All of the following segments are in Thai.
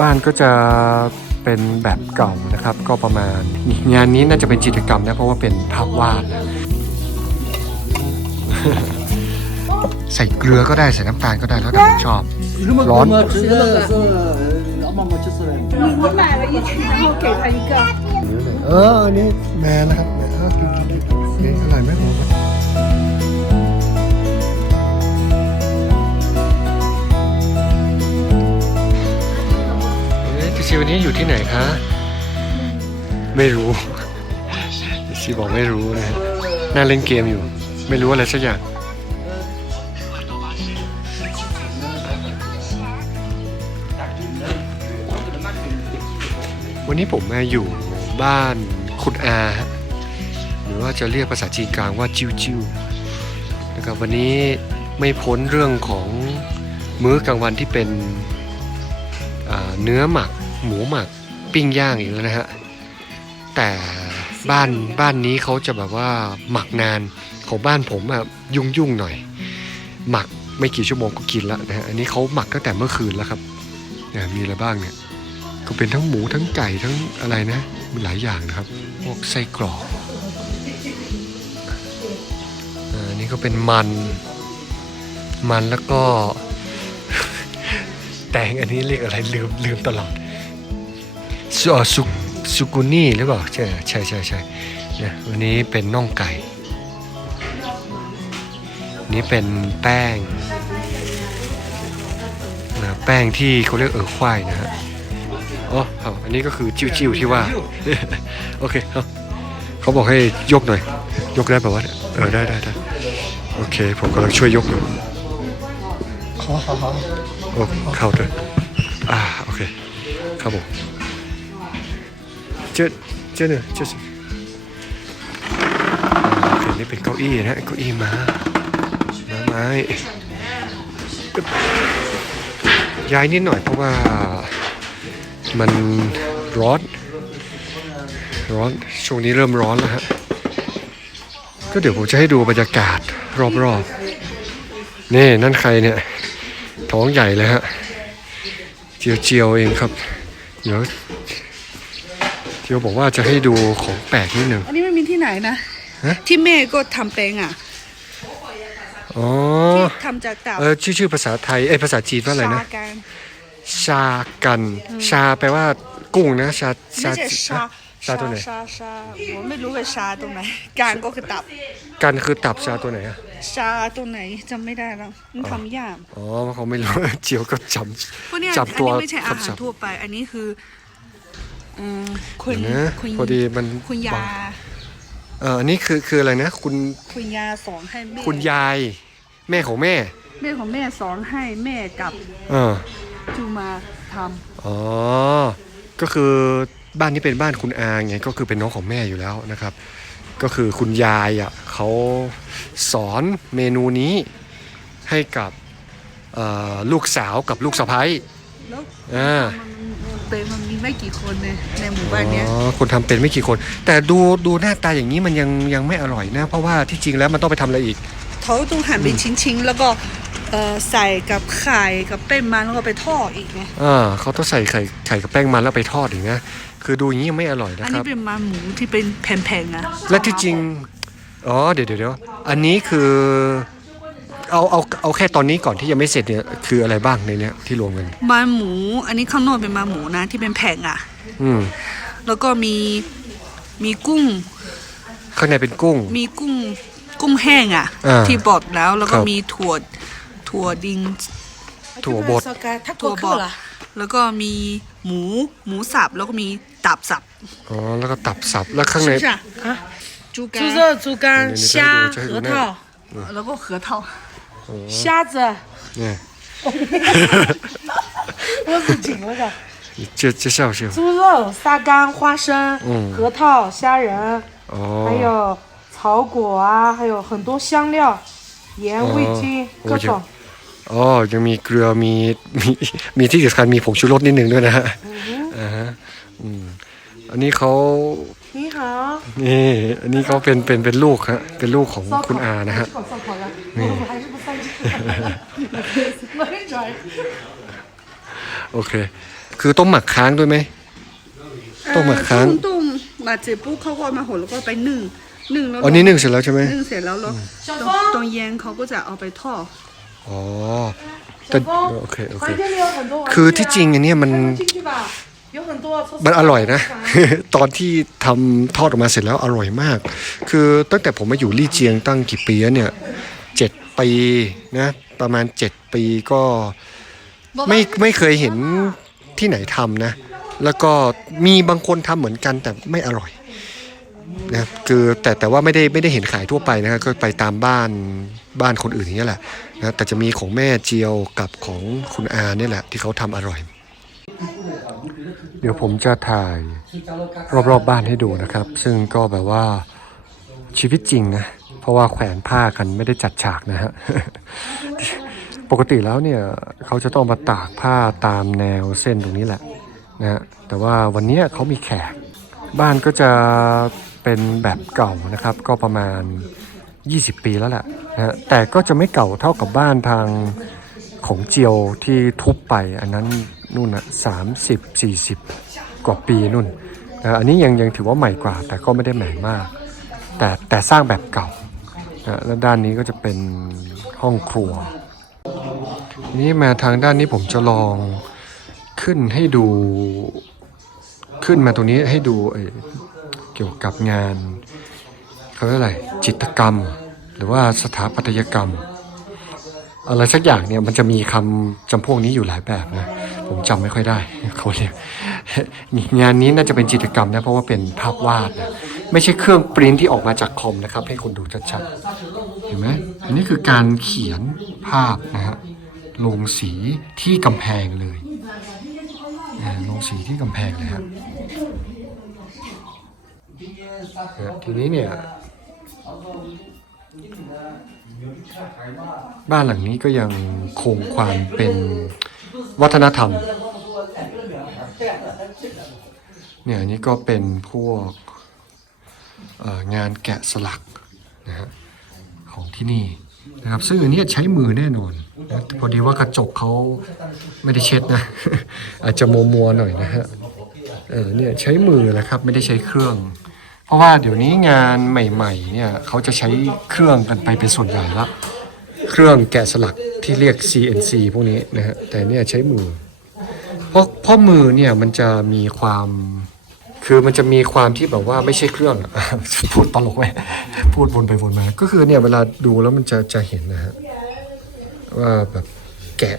บ้านก็จะเป็นแบบเก่านะครับ ก็ประมาณ งานนี้น่าจะเป็นจิตรกรรมนะเพราะว่าเป็นภาพวาดใส่เกลือก็ได้ใส่น้ำตาลก็ได้แล้วแต่ชอบ ร้อนเออนี่แม่นะครับแม่กินกินอร่อยไหมผม เอ๊ะจิชิวันนี้อยู่ที่ไหนคะ ไม่รู้จิชิบอกไม่รู้นะฮะน่าเล่นเกมอยู่ ไม่รู้อะไรสักอย่างวันนี้ผมมาอยู่บ้านคุณอาฮะหรือว่าจะเรียกภาษาจีนกลางว่าจิ้วจิ้วนะครับวันนี้ไม่พ้นเรื่องของมื้อกลางวันที่เป็นอ่าเนื้อหมัก หมูหมักปิ้งย่างอีกแล้วนะฮะ แต่บ้านบ้านนี้เขาจะแบบว่าหมักนานของบ้านผมอะยุ่งยุ่งๆหน่อย หมักไม่กี่ชั่วโมงก็กินแล้วนะฮะอันนี้เขาหมักตั้งแต่เมื่อคืนแล้วครับเนี่ยมีอะไรบ้างเนี่ยก็เป็นทั้งหมูทั้งไก่ทั้งอะไรนะมีหลายอย่างนะครับพวกไส้กรอกอ่าอันนี่ก็เป็นมันมันแล้วก็ แตงอันนี้เรียกอะไรลืมลืมตลอด สุอ่าสุสุกุนี่หรือเปล่า ใช่ใช่ใช่ใช่เนี่ยวันนี้เป็นน่องไก่ นี่เป็นแป้งนะแป้งที่เขาเรียกเออควายนะฮะอ๋อเอาอันนี้ก็คือจิ้วจิ้วที่ว่า โอเคเอาเขาบอกให้ยกหน่อย ยกได้แบบว่า เออได้ได้ได้โอเค ผมกำลังช่วยยกอยู่โอ้เข้าด้วยอ่าโอเคครับผม เจ้เจ้าเนี่ยเจ้สิโอเคนี่เป็นเก้าอี้นะเก้าอี้ม้าม้าไม้ย้ายนิดหน่อยเพราะว่ามันร้อนร้อนช่วงนี้เริ่มร้อนแล้วฮะก็เดี๋ยวผมจะให้ดูบรรยากาศรอบๆนี่นั่นใครเนี่ย ท้องใหญ่เลยฮะเจียวเจียวๆเองครับเดี๋ยว เจียวบอกว่าจะให้ดูของแปลกนิดหนึ่งอันนี้ไม่มีที่ไหนนะ ฮะ ที่แม่ก็ทำเป็นอะอ๋อ ที่ทำจากตับเออชื่อชื่อภาษาไทยเอ้ยภาษาจีนว่าอะไรนะ ชากันชากัน ชาแปลว่ากุ้งนะชาชาไม่ใช่ชาชาตัวไหน ชาชาผมไม่รู้ว่าชาตรงไหนการก็คือตับกันคือตับชาตัวไหนอะชาตรงไหนจำไม่ได้แล้วมันทำยากอ๋อเขาไม่รู้ เจียวก็จเพราะเนี่ยำอันจำตัวนี้ไม่ใช่อาหารคำศัพท์ทั่วไป อันนี้คือ อืมคุณเดี๋ยวนะคุณพอดีมันคุณยาบังเอออันนี้คือคืออะไรนะ คุณคุณยาสอนให้แม่คุณยาย แม่ของแม่ แม่ของแม่สอนให้แม่กับเออจูมาทอ๋อ ก็คือบ้านนี้เป็นบ้านคุณอาไงก็คือเป็นน้องของแม่อยู่แล้วนะครับ ก็คือคุณยายอะเขาสอนเมนูนี้ให้กับเอ่อลูกสาวกับลูกสะพ้ายำแล้วอ่า มันเป็นมันมี ไม่กี่คนในในหมู่บ้านเนี้ยอ๋อคนทำเป็นไม่กี่คน แต่ดูดูหน้าตาอย่างนี้มันยังยังไม่อร่อยนะ เพราะว่าที่จริงแล้วมันต้องไปทำอะไรอีก เขาต้องหั่นเป็นชิ้นๆ แล้วก็เอ่อใส่กับไข่กับแป้งมันแล้วก็ไปทอดอีกไงอ่าเขาต้องใส่ไข่ไข่กับแป้งมันแล้วไปทอดอีกนะ คือดูอย่างนี้ยังไม่อร่อยอันะนคนี้รับ เป็นมันหมูที่เป็นแผ่นๆนะและที่จริง อ๋อเดี๋ยวเดี๋ยวเดี๋ยวอันนี้คือ เอาเอาเอาแค่ตอนนี้ก่อนที่ยังไม่เสร็จเนี่ย คืออะไรบ้างในเนี้ยที่รวมกัน มันหมู อันนี้ข้างนอกเป็นมันหมูนะที่เป็นแผ่นอ่ะ อืม แล้วก็มีมีกุ้ง ข้างในเป็นกุ้ง มีกุ้งกุ้งแห้งอ่ะ อ่า ที่บดแล้วแล้วก็ ครับ มีถั่วถั่วดิง ถั่วบด ถั่วบดแล้วก็มีหมูหมูสับแล้วก็มีตับสับ อ๋อ แล้วก็ตับสับ แล้วข้างใน 是不是啊？啊，猪肝猪肉、猪肝、你你虾、这个这个核桃、然后核桃， 虾子， เนี่ย 我是紧了的。介介绍一下猪肉、沙干、花生、嗯核桃、虾仁，哦还有草果啊，还有很多香料、盐、味精，各我觉种。 อ๋อ ยังมีเกลือ มีมีมีที่สำคัญมีผงชูรสนิดนึงด้วยนะฮะอ่าฮะอืมอันนี้เขา 你好， นี่ อันนี้เขาเป็นเป็นเป็นลูกฮะ เป็นลูกของคุณอานะฮะ 烧 ม่ใช่โอเค คือต้มหมักค้างด้วยไหม ต้มหมักค้าง ต้มๆมาเสร็จปุ๊บเขาก็มาห่แล้วก็ไปนึ่งนึ่งแล้วอันนี้นึ่งเสร็จแล้วใช่ไหมนึ่งเสร็จแล้วแล้วตรงเย็นเขาก็จะเอาไปทอดอ๋อแต่โอเคโอเคคือที่จริงอันนี้มันมันอร่อยนะ ตอนที่ทำทอดออกมาเสร็จแล้วอร่อยมาก คือตั้งแต่ผมมาอยู่ลี่เจียงตั้งกี่ปีแล้วเนี่ยเจ็ด ปีนะประมาณเจ็ดปีก็ไม่ไม่เคยเห็นที่ไหนทำนะ แล้วก็มีบางคนทำเหมือนกันแต่ไม่อร่อยนะคือแต่แต่ว่าไม่ได้ไม่ได้เห็นขายทั่วไปนะครับก็ไปตามบ้านบ้านคนอื่นอย่างเงี้ยแหละนะแต่จะมีของแม่เจียวกับของคุณอาเนี่ยแหละ ที่เขาทำอร่อย เดี๋ยวผมจะถ่ายรอบๆบบ้านให้ดูนะครับ ซึ่งก็แบบว่าชีวิตจริงนะเพ ราะว่าแขวนผ้ากันไม่ได้จัดฉากนะฮะ ปกติแล้วเนี่ยเขาจะต้องมาตากผ้าตามแนวเส้นตรงนี้แหละนะฮะแต่ว่าวันนี้เขามีแขก บ้านก็จะเป็นแบบเก่านะครับ ก็ประมาณ 20 ปีแล้วแหละนะฮะแต่ก็จะไม่เก่าเท่ากับบ้านทางของเจียวที่ทุบไปอันนั้นนู่นอะสามสิบสี่สิบกว่าปีนู่นนะอันนี้ยังยังถือว่าใหม่กว่า แต่ก็ไม่ได้ใหม่มาก แต่แต่สร้างแบบเก่า นะแล้วด้านนี้ก็จะเป็นห้องครัว นี้มาทางด้านนี้ผมจะลองขึ้นให้ดู ขึ้นมาตรงนี้ให้ดูเเกี่ยวกับงานเขาเรียกอะไรจิตกรรม หรือว่าสถาปัตยกรรม อะไรสักอย่างเนี่ยมันจะมีคำจำพวกนี้อยู่หลายแบบนะ ผมจำไม่ค่อยได้เขาเรียกงานนี้น่าจะเป็นจิตรกรรมนะเพราะว่าเป็นภาพวาดนะไม่ใช่เครื่องปริ้นที่ออกมาจากคอมนะครับ ให้คนดูชัดๆเห็นไหมอันนี้คือการเขียนภาพนะฮะลงสีที่กำแพงเลยลงสีที่กำแพงเลยครับนะทีนี้เนี่ยบ้านหลังนี้ก็ยังคงความเป็น วัฒนธรรม เนี่ยอันนี้ก็เป็นพวกงานแกะสลักนะฮะของที่นี่นะครับซึ่งอันนี้ใช้มือแน่นอนนะพอดีว่ากระจกเขาไม่ได้เช็ดนะ อาจจะมัวมัวๆหน่อยนะฮะเออเนี่ยใช้มือแหละครับไม่ได้ใช้เครื่อง เพราะว่าเดี๋ยวนี้งานใหม่ๆเนี่ยเขาจะใช้เครื่องกันไปเป็นส่วนใหญ่ละ เครื่องแกะสลักที่เรียก CNC พวกนี้นะฮะแต่เนี่ยใช้มือ เพราะเพราะมือเนี่ยมันจะมีความ คือมันจะมีความที่แบบว่าไม่ใช่เครื่อง พูดตลกไหมพูดวนไปวนมา ก็คือเนี่ยเวลาดูแล้วมันจะจะเห็นนะฮะว่าแบบแกะ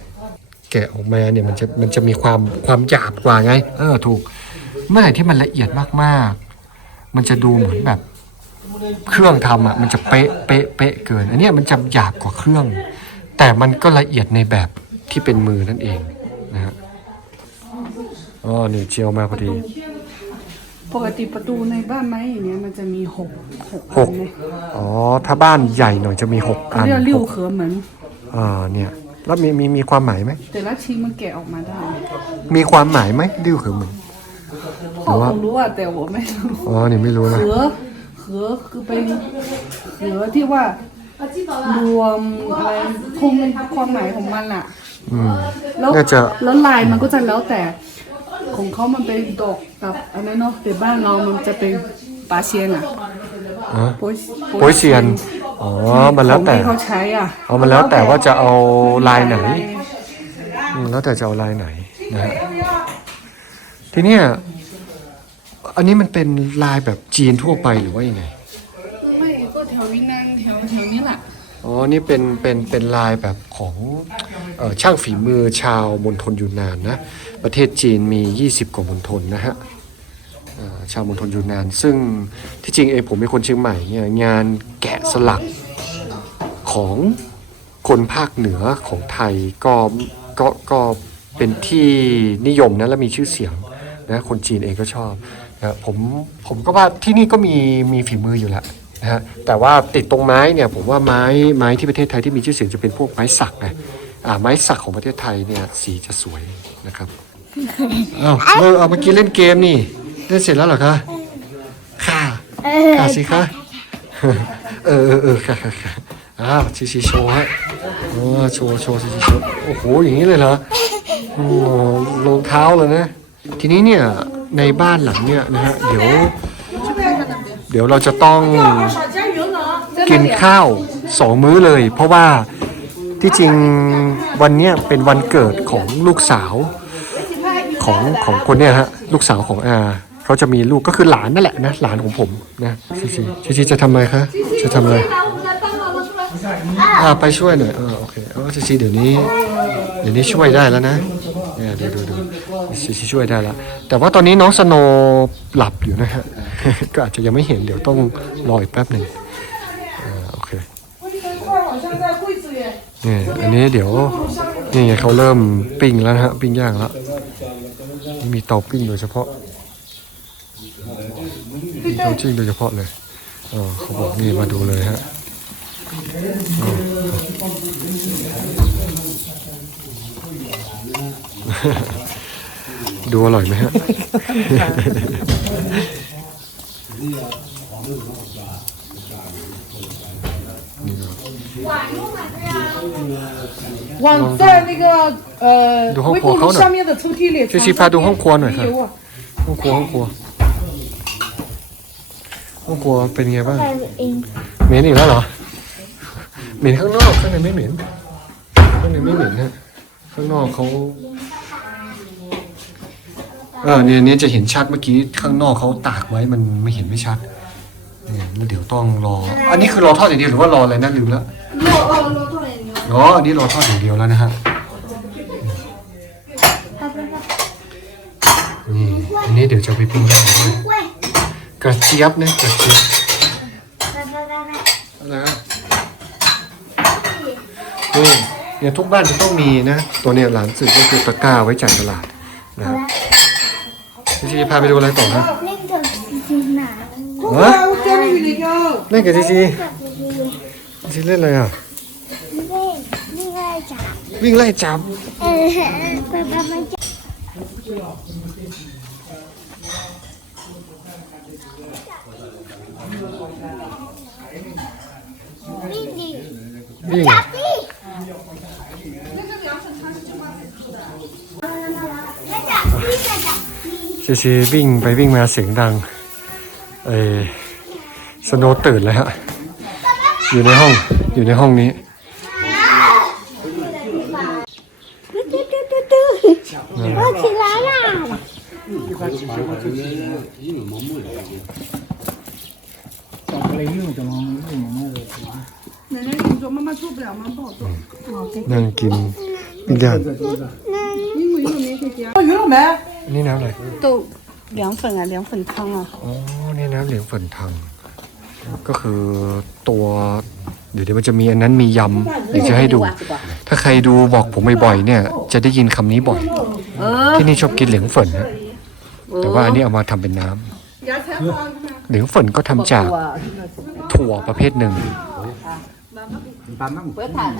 แกะออกมาเนี่ยมันจะมันจะมีความความหยาบกว่าไง เออถูกเมื่อไหร่ที่มันละเอียดมากๆ มันจะดูเหมือนแบบ เครื่องทำอะมันจะเป๊ะเป๊ะเป๊ะเกิน อันเนี้ยมันจะหยาบกว่าเครื่อง แต่มันก็ละเอียดในแบบที่เป็นมือนั่นเองนะฮะอ๋อนี่เจียวมาพอดีปกติประตูในบ้านไม้อย่างเงี้ยมันจะมีหกหกหอักนไหมอ๋อถ้าบ้านใหญ่หน่อยจะมีหกเขาอันเรียกริ้วหกเขือเหมือนอ่าเนี่ยแล้วมีมีมีความหมายไหมแต่ละชิ้นมันแกะออกมาได้ มีความหมายไหมดิ้วคือมึงพ่อคงรู้อะแต่ผมไม่รู้อ๋อนี่ไม่รู้นะเขือ เขือคือเป็นเขือที่ว่ารวมอะไรคงเป็นความหมายของมันอะอืม แล้วน่าจะ แล้วลายมันก็จะแล้วแต่ ของเขามันเป็นดอกกับอันนั้นเนาะแต่บ้านเรามันจะเป็นปลาเชียนอะอ๋อโป๊ยโป้ยเซียน อ๋อ มันแล้วแต่ ของที่เขาใช้อะอ๋อ มันแล้วแต่ว่าจะเอาลายไหน อืมแล้วแต่จะเอาลายไหนนะฮะทีเนี้ย อันนี้มันเป็นลายแบบจีนทั่วไปหรือว่ายังไง ไม่ก็แถววินันแถวแถวนี้แหละอ๋อ นี่เป็น เป็น เป็นลายแบบของเออช่างฝีมือชาวมณฑลยูนนานนะ ประเทศจีนมี 20 กว่ามณฑลนะฮะเอ่อชาวมณฑลยูนนาน ซึ่งที่จริงเองผมเป็นคนเชียงใหม่เนี่ยงานแกะสลักของคนภาคเหนือของไทยก็ก็ก็เป็นที่นิยมนะและมีชื่อเสียงนะคนจีนเองก็ชอบ นะผมผมก็ว่าที่นี่ก็มีมีฝีมืออยู่แล้วนะฮะแต่ว่าติดตรงไม้เนี่ยผมว่าไม้ไม้ที่ประเทศไทยที่มีชื่อเสียงจะเป็นพวกไม้สักนะอ่าไม้สักของประเทศไทยเนี่ยสีจะสวยนะครับเอาเออเอาเมื่อกี้เล่นเกมนี่เล่นเสร็จแล้วเหรอคะค่ะค่ะสิคะเออเออเออค่ะค่ะค่ะอ้าวชีชีโชว์ฮะอ๋อโชว์โชว์ชีชีโชว์โอ้โหอย่างนี้เลยเหรอโอ้รองเท้าเลยนะทีนี้เนี่ย ในบ้านหลังเนี่ยนะฮะเดี๋ยว เดี๋ยวเราจะต้องกินข้าวสองมื้อเลย เพราะว่าที่จริงวันเนี้ยเป็นวันเกิดของลูกสาวของของคนเนี่ยฮะลูกสาวของอาเขาจะมีลูกก็คือหลานนั่นแหละนะหลานของผมนะชิชิชิชิจะทำอะไรคะจะทำอะไรอ่าไปช่วยหน่อยเออโอเคเอาชิชิเดี๋ยวนี้ เดี๋ยวนี้ช่วยได้แล้วนะเนี่ยเดี๋ยวดูดู ชิชิช่วยได้แล้วแต่ว่าตอนนี้น้องสโนหลับอยู่นะฮะ ก็อาจจะยังไม่เห็นเดี๋ยวต้องรออีกแป๊บหนึ่งโอเคนี่อันนี้เดี๋ยวนี่ไงเขาเริ่มปิ้งแล้วนะฮะปิ้งย่างแล้วมีเตาปิ้งโดยเฉพาะมีเตาจิ้งโดยเฉพาะเลยเขาบอกนี่มาดูเลยฮะอ ดูอร่อยไหมฮะ 往在那个呃ดูห้อง 微 ครัว 波 เขา 炉 หน่อย 上面的抽屉里 ชิชิพาดูห้องครัวหน่อยค่ะ 油啊。 ห้องครัวห้องครัวห้องครัวเป็นไงบ้างเหม็นอีกแล้วเหรอเหม็นข้างนอกข้างในไม่เหม็นข้างในไม่เหม็นฮะข้างนอกเขา เออเนี่ยเนี่ยจะเห็นชัดเมื่อกี้ข้างนอกเขาตากไว้มันไม่เห็นไม่ชัดเนี่ยแล้วเดี๋ยวต้องรอ อันนี้คือรอทอดอย่างเดียวหรือว่ารออะไรนะลืมแล้วอ๋ออันนี้รอทอดอย่างเดียวแล้วนะฮะนี่อันนี้เดี๋ยวจะไปปิ้งย่างด้วยกระเจี๊ยบนะกระเจี๊ยบอะไรนะนี่เนี่ยทุกบ้านจะต้องมีนะ ตัวเนี่ยหลานสื่อก็คือตะกร้าไว้จ่ายตลาดนะครับ ซีซีพาไปดูอะไรต่อฮะเล่นกับซีซีหนาเฮ้เล่นกับซีซีซีซีเล่นอะไรอะวิ่งไล่จับวิ่งไล่จับเออไปไปไปวิ่งดิวิ่ จีจีวิ่งไปวิ่งมาเสียงดังเออสโนว์ตื่นเลยฮะ อยู่ในห้อง อยู่ในห้องนี้ 嘟嘟嘟嘟嘟，我起来啦！奶奶，你说妈妈做不了，妈妈不好做。 นั่งกินปิ้งย่าง 英文又没给加。哦，鱼了没？ อันนี่น้ำอะไร 豆凉粉啊，凉粉汤啊。 อ๋อ นี่น้ำเหลียงฝนทัง ก็คือตัว เดี๋ยวเดี๋ยวมันจะมีอันนั้นมียำเดี๋ยวจะให้ดู ถ้าใครดูบอกผมบ่อยๆเนี่ย จะได้ยินคำนี้บ่อย ที่นี่ชอบกินเหลียงฝนนะแต่ว่าอันนี้เอามาทำเป็นน้ำ 芽菜花。 เหลียงฝนก็ทำจากถั่วประเภทหนึ่ง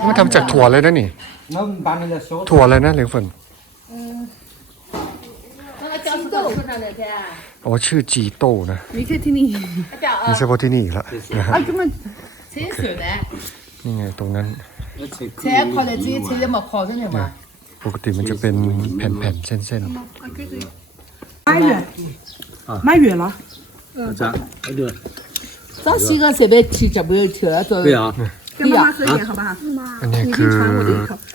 มันทำจากถั่วเลยนะนี่ 那我们把那个烧 ถั่วอะไรนะเหลียงฝน อ๋อชื่อจีโต้นะไม่ใช่ที่นี่ไม่ใช่เพราะที่นี่ละนะฮะนี่ไงตรงนั้นเชฟพอจะจีเชฟจะมาคอใช่ไหมปกติมันจะเป็นแผ่นๆเส้นๆไม่เหรอไม่เหรอเหรอจ้าเดือจ้าซีก็เสียไปชีจะไม่เถื่อตัว นนี้คือ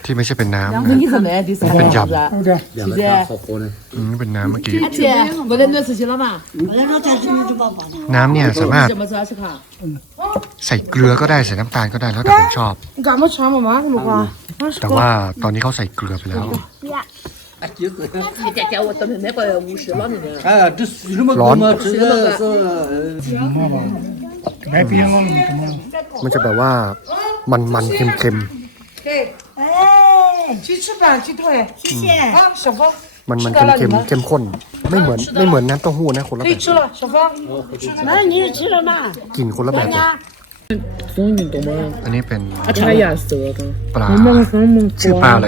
ที่ไม่ใช่เป็นน้ำ 两 นะ 分你是咩的？是เป็นยำ 两个菜好喝呢。 อืมเป็นน้ำเมื่อกี้ 而且没得暖事情了嘛？ น้ำเนี่ยสามารถ 怎么着是看？ ใส่เกลือก็ได้ใส่น้ำตาลก็ได้แล้วแต่ผมชอบ 你干嘛穿妈妈什么花？ แต่ว่าตอนนี้เขาใส่เกลือไปแล้ว 你再叫我等那个五十了呢。哎，这水那么多嘛，这个是 มันจะแบบว่ามันมันๆเค็มเค็ม 去吃饭，去退。谢谢。啊，小芳， ๆมันมันเค็มเค็มๆเข้มข้น ไม่เหมือนไม่เหมือนน้ำเต้าหู้นะคนละ 可 แบ 以 บ 吃了，小芳。那你也吃了嘛？ กลิ่นคนละแบบเลย 风运动嘛， อันนี้เป็น 啊，穿颜色的。 ปลาชื่อปลาอะไร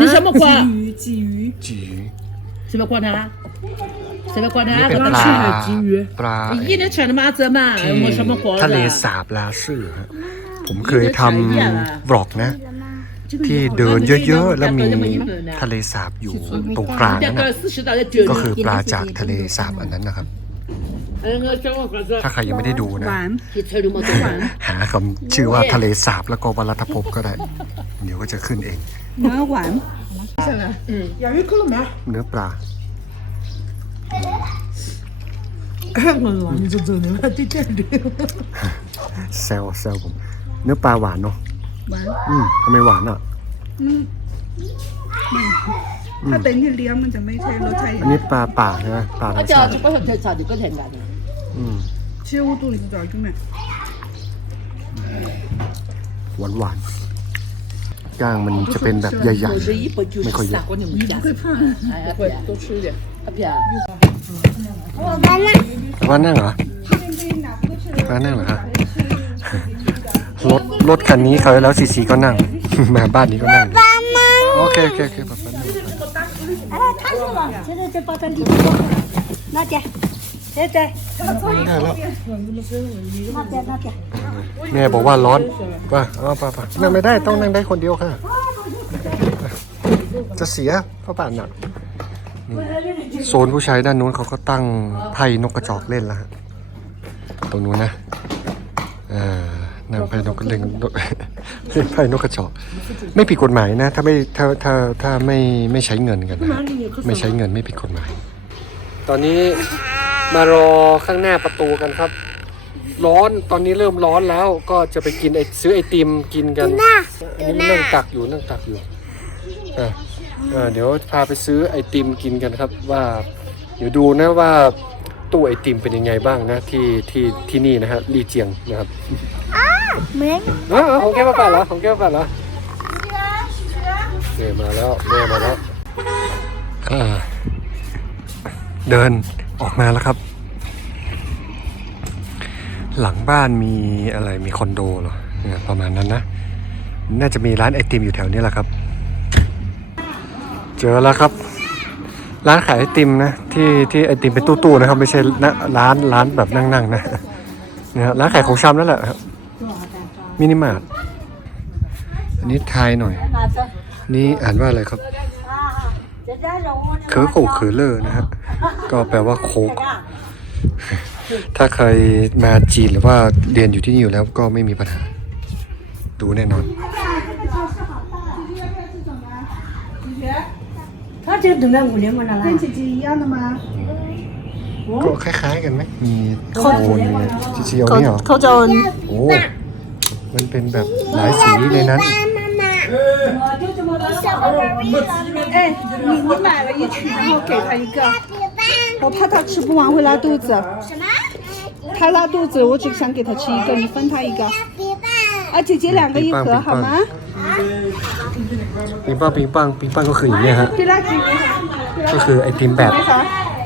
你什么瓜？鲫鱼，จี 什么瓜呢？ 什么瓜呢？ นี่เป็นปลาปลา 一年穿的嘛子嘛， ที่ 我什么瓜 ทะเลสาบลาซื่อฮะผมเคยทำบล็อกนะ ที่เดินเยอะๆ แล้วมีทะเลสาบอยู่ตรงกลาง 价 นั่นนะ 格四十到九 ก็คือปลาจากทะเลสาบอันนั้นนะครับ ถ้าใครยังไม่ได้ดูนะ 你吃了么多碗？ หาคำชื่อว่าทะเลสาบแล้วก็วรัตภพก็ได้ เดี๋ยวก็จะขึ้นเอง เนื้อหวาน เนื้อปลา มันหวานจนๆเลยที่เจ๊ดื้อแซลแซวผม เนื้อปลาหวานเนาะหวานอืมทำไมหวานอะถ้าเป็นที่เลี้ยงมันจะไม่ใช่รสไทยอันนี้ปลาป่าใช่ไหมปลาธรรมชาติก็เห็นชาติก็เห็นกันอืมเชี่ยวตุ่นจ่อยขึ้นมาหวานหวานก้างมันจะเป็นแบบใหญ่ๆไม่ค่อยเยอะ แต่ว่านั่งเหรอแต่ว่านั่งเหรอฮะรถรถคันนี้เขาแล้วสีสีก็นั่ง มาบ้านนี้ก็นั่ง โอเคโอเคโอเคป๊าป๊านั่งน่าจะเจ๊เจ๊ได้แล้วน่าจะน่าจะแม่บอกว่าร้อนป่ะอ๋อป่ะป่ะนั่งไม่ได้ต้องนั่งได้คนเดียวค่ะ จะเสียเพราะป่านหนัก โซนผู้ชายด้านนู้นเขาก็ตั้งไพ่นกกระจอกเล่นแล้วฮะตรงนู้นนะอ่านั่งไพ่นกเล่นนกเล่นไพ่นกกระจอก ไม่ผิดกฎหมายนะ ถ้าไม่ถ้าถ้าถ้าไม่ไม่ใช้เงินกันนะไม่ใช้เงินไม่ผิดกฎหมาย ตอนนี้มารอข้างหน้าประตูกันครับ ร้อนตอนนี้เริ่มร้อนแล้วก็จะไปกินไอซื้อไอติมกินกันอันนี้นั่งตักอยู่นั่งตักอยู่อะอ่า เดี๋ยวพาไปซื้อไอติมกินกันครับว่า เดี๋ยวดูนะว่าตู้ไอติมเป็นยังไงบ้างนะที่ที่ที่นี่นะฮะลีเจียงนะครับ没，อ๋อของแก้วมาป่ะเหรอของแก้วมาป่ะเหรอแม่มาแล้วแม่มาแล้วอ่าเดินออกมาแล้วครับ หลังบ้านมีอะไรมีคอนโดเหรอเนี่ยประมาณนั้นนะ น่าจะมีร้านไอติมอยู่แถวนี้แหละครับ เจอแล้วครับ ร้านขายไอติมนะ ที่ที่ไอติมเป็นตู้ๆนะครับ ไม่ใช่ร้านร้านแบบนั่งๆนนะเนี่ยร้านขายของชำนั่นแหละครับมินิมาร์ทอันนี้ไทยหน่อย นี่อ่านว่าอะไรครับเคอร์โคเคอร์เลอร์นะฮะก็แปลว่าโคกถ้าใครมาจีนหรือว่าเรียนอยู่ที่นี่อยู่แล้วก็ไม่มีปัญหา ดูแน่นอน 这个等了五年过来了。 เป็นจีจีย่างมา ก็คล้ายๆกันไหม มีโคนมีจีจีเอานี่เหรอ เขาจะเอา โอ้ มันเป็นแบบหลายสีในนั้น 哎，你你买了一群，然后给他一个，我怕他吃不完会拉肚子。他拉肚子，我只想给他吃一个，你分他一个。啊，姐姐两个一盒好吗？ ปิงปังปิงปังปิงปังก็คืออย่างเงี้ยฮะ 给他几个？ ก็คือไอติมแบบ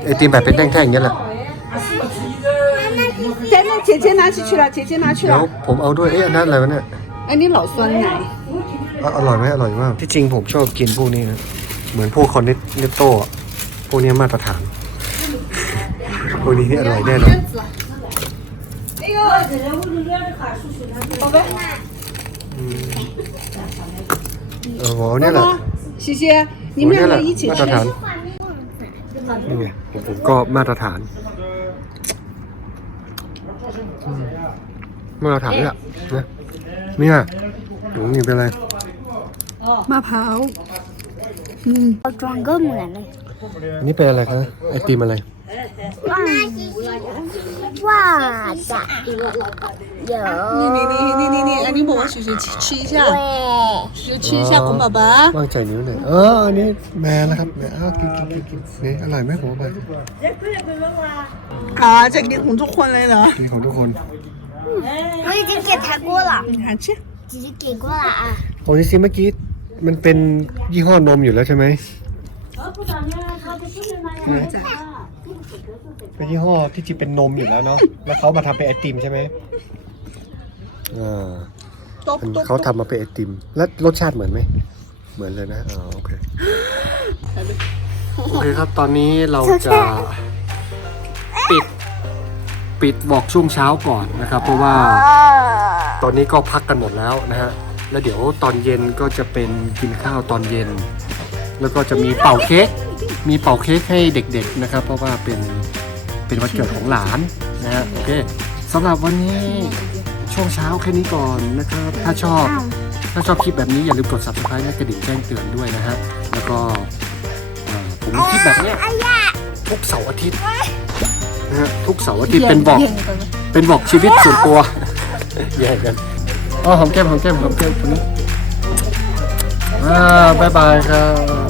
ไอติมแบบเป็นแท่งๆอย่างเงี้ยแหละ 等等，姐姐拿起去了，姐姐拿去 เดี๋ยว 了。 ผมเอาด้วย เอ๊ะอันนั้นอะไรวะเนี่ย 哎，你老酸奶。 อ่ะอร่อยไหมอร่อยมาก ที่จริงผมชอบกินพวกนี้นะ เหมือนพวกคอนเนตเนตโต้อะพวกนี้มาตรฐาน พวกนี้นี่อร่อยแน่นอน เออโหเนี่ยแหละ 谢谢，你们 โ ห 两 เนี่ยแห 个 ละ 一起 มา 吃 ตร。ฐานนี่ไงผมผมก็มาตรฐานอืมมาตรฐานเลยอะนะเนี่ยหนูนี่เป็นอะไร มะพร้าว 装个么嘞？ อันนี่เป็นอะไรคะไอติมอะไร 哇塞， 有你你你你你你，哎，你帮我学学吃吃一下，喂，学吃一下红宝宝。 วางใจนิ้วหน่อยเอออันนี้แม่นะครับแม่อ้าวกินกินกินกินนี่อร่อยไหมผมเอาไป 啊，这给红就混来了， นี่ของทุกคน 我已经给他过了，你看吃。姐姐给过了啊。 ของจริงๆเมื่อกี้มันเป็นยี่ห้อนมอยู่แล้วใช่ไหมเป็นยี่ห้อที่จริงเป็นนมอยู่แล้วเนาะแล้วเขามาทำเป็นไอติมใช่ไหม อ่า都มัน都เขาทำมาเป็นไอติม แล้วรสชาติเหมือนไหม เหมือนเลยนะอ๋อโอเคโอเคครับตอนนี้เราจะปิดปิดบอกช่วงเช้าก่อนนะครับ เพราะว่าตอนนี้ก็พักกันหมดแล้วนะฮะแล้วเดี๋ยวตอนเย็นก็จะเป็นกินข้าวตอนเย็น แล้วก็จะมีเป่าเค้กมีเป่าเค้กให้เด็กๆนะครับ เพราะว่าเป็นเป็นวันเกิดของหลานนะฮะโอเคสำหรับวันนี้ ช่วงเช้าแค่นี้ก่อนนะครับ ถ้าชอบ ถ้าชอบคลิปแบบนี้อย่าลืมกด subscribe และกระดิ่งแจ้งเตือนด้วยนะฮะ แล้วก็เอ่อผมมีคลิปแบบเนี้ยทุกเสาร์อาทิตย์นะฮะทุกเสาร์อาทิตย์เป็นบอกเป็นบอกชีวิตส่วนตัว แย่กันอ๋อหอมแก้มหอมแก้มหอมแก้มคนนี้อ่าบายบายครับ